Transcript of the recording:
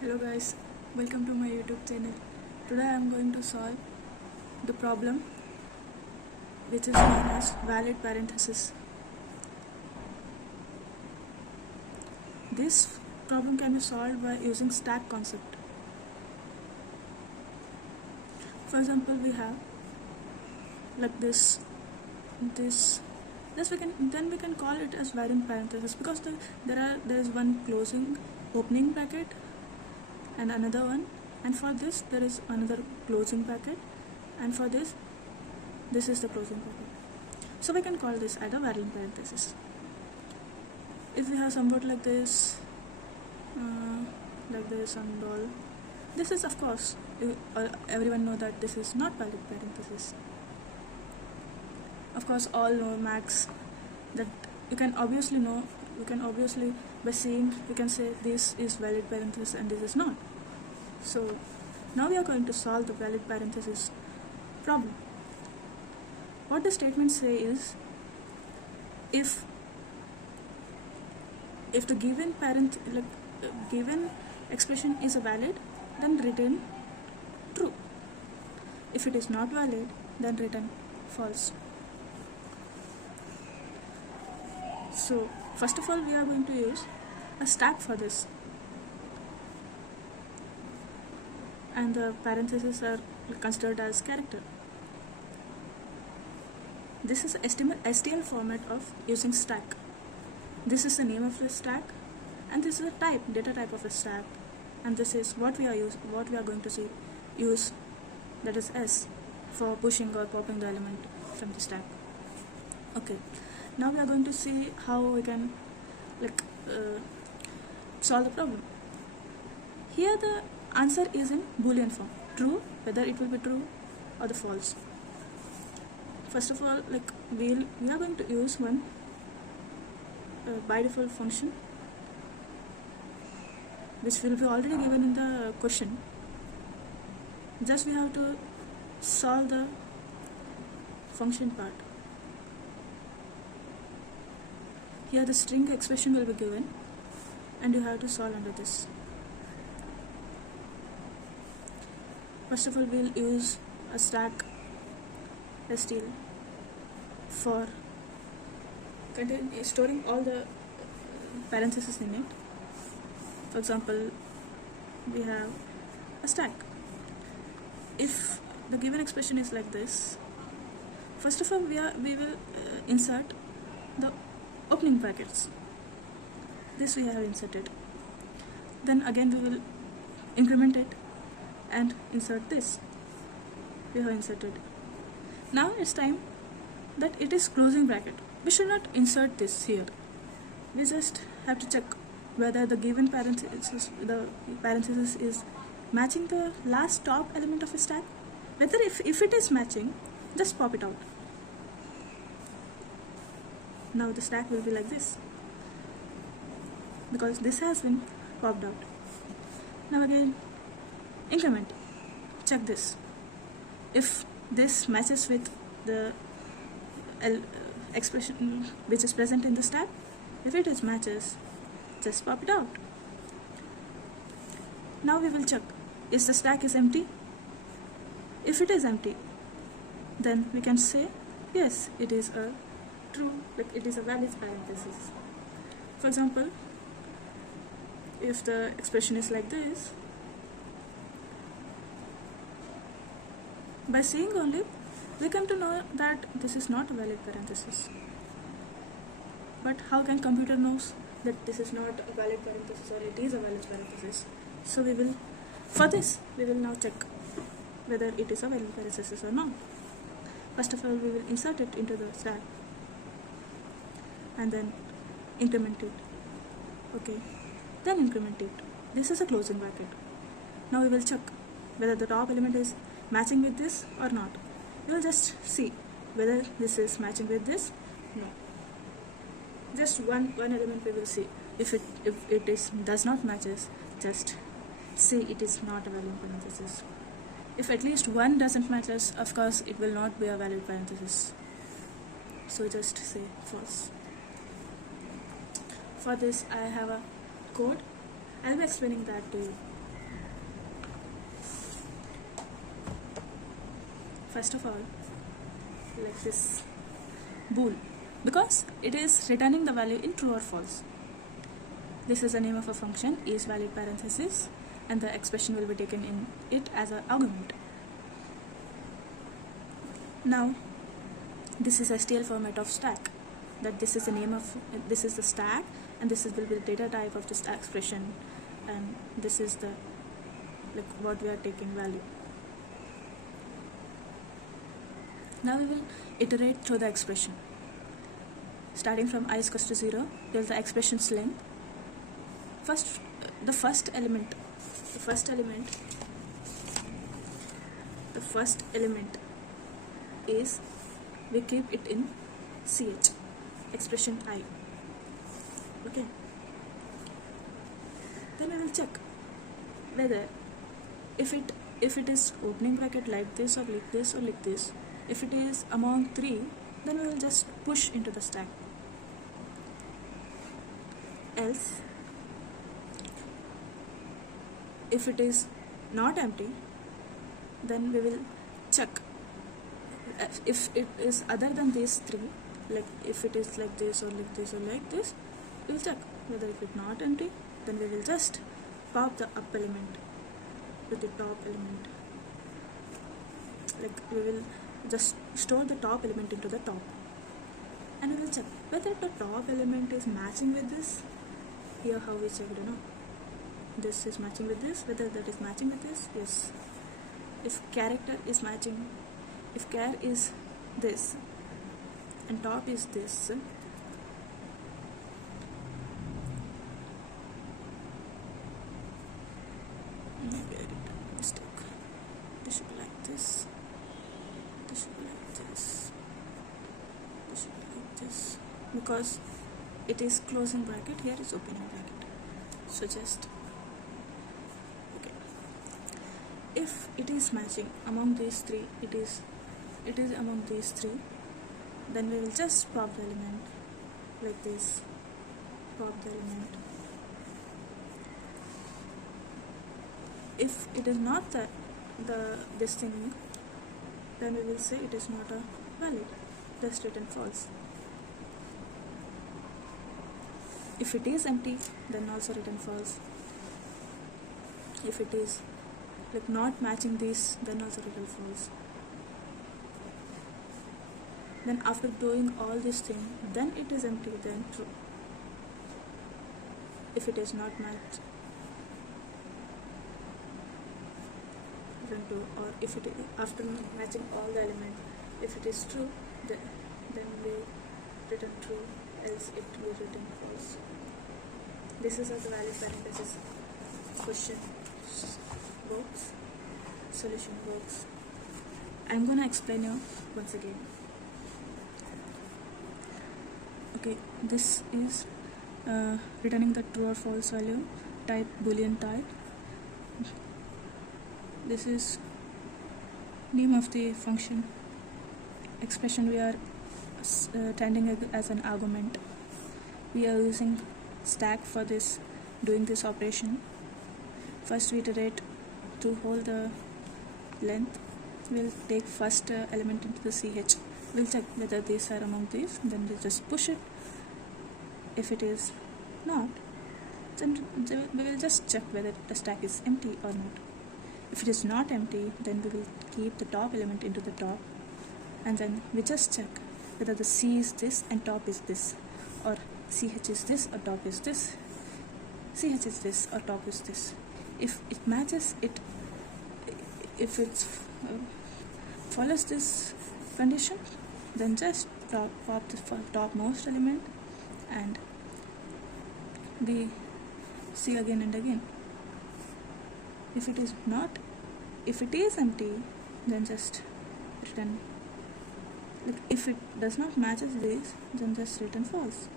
Hello guys, welcome to my YouTube channel. Today I am going to solve the problem which is known as valid parenthesis. This problem can be solved by using stack concept. For example, we have like this we can call it as valid parenthesis because there is one closing opening bracket and another one, and for this there is another closing bracket, and for this is the closing bracket. So we can call this either valid parenthesis. If we have somewhat like this and all, this is, of course, everyone know that this is not valid parenthesis. Of course, all know max that you can obviously by seeing we can say this is valid parenthesis and this is not. So now we are going to solve the valid parenthesis problem. What the statement say is, if the given given expression is a valid, then return true. If it is not valid, then return false. So first of all, we are going to use a stack for this, and the parentheses are considered as character. This is STL format of using stack. This is the name of the stack, and this is a data type of a stack, and this is what we are going to use, that is S, for pushing or popping the element from the stack. Okay, now we are going to see how we can solve the problem. Here the answer is in Boolean form, true, whether it will be true or the false. First of all, we are going to use one by default function which will be already given in the question. Just we have to solve the function part. Here the string expression will be given and you have to solve under this. First of all, we'll use a stack STL for storing all the parentheses in it. For example, we have a stack. If the given expression is like this, first of all we will insert the opening brackets. This we have inserted. Then again we will increment it and insert this. We have inserted. Now it's time that it is closing bracket. We should not insert this here. We just have to check whether the given parenthesis is matching the last top element of a stack. Whether if it is matching, just pop it out. Now the stack will be like this because this has been popped out. Now again, increment. Check this. If this matches with the expression which is present in the stack, if it is matches, just pop it out. Now we will check, is the stack is empty? If it is empty, then we can say yes, it is a true, it is a valid parenthesis. For example, if the expression is like this, by seeing only we come to know that this is not a valid parenthesis. But how can computer knows that this is not a valid parenthesis or it is a valid parenthesis? So we will now check whether it is a valid parenthesis or not. First of all, we will insert it into the stack and then increment it. Okay, then increment it. This is a closing bracket. Now we will check whether the top element is matching with this or not. We will just see whether this is matching with this. No. Just one element we will see. If it does not matches, just say it is not a valid parenthesis. If at least one doesn't matches, of course it will not be a valid parenthesis. So just say false. For this I have a code. I'll be explaining that to you. first of all, like this bool, because it is returning the value in true or false. This is the name of a function, is valid parenthesis, and the expression will be taken in it as an argument. Now, this is STL format of stack. That this is the name of, this is the stack, and this will be the data type of this expression, and this is the, like, what we are taking value. Now we will iterate through the expression. Starting from I is equals to 0 till the expression's length. The first element is, we keep it in ch, expression I. Okay. Then we will check whether if it is opening bracket like this or like this or like this. If it is among 3, then we will just push into the stack. Else, if it is not empty, then we will check. If it is other than these 3, like if it is like this or like this or like this, we will check whether if it's not empty, then we will just pop the up element with the top element. Like we will just store the top element into the top, and we will check whether the top element is matching with this. Here how we check, this is matching with this, whether that is matching with this. Yes. If character is matching, if char is this and top is this, maybe I did a mistake. This should be like this. This should be like this. This should be like this, because it is closing bracket, here is opening bracket. So just, okay. If it is matching among these 3, it is among these 3, then we will just pop the element like this. Pop the element. If it is not this thing, then we will say it is not a valid, just return false. If it is empty, then also return false. If it is like not matching these, then also return false. Then after doing all this thing, then it is empty, then true. If it is not matched, then true. Or if it is, after matching all the elements, if it is true, then we return true, else it will return false. This is how the valid parenthesis question works, solution works. I'm gonna explain you once again. Okay, this is returning the true or false value, type boolean type. This is name of the function, expression we are tending as an argument. We are using stack for this, doing this operation. First we iterate to hold the length. We'll take first element into the ch. We'll check whether these are among these, then we just push it. If it is not, then we will just check whether the stack is empty or not. If it is not empty, then we will keep the top element into the top, and then we just check whether the C is this and top is this, or CH is this or top is this, CH is this or top is this. If it matches it, if it follows this condition, then just pop the topmost element and we see again and again. If it is not, if it is empty, then just return. Like if it does not match this, then just return false.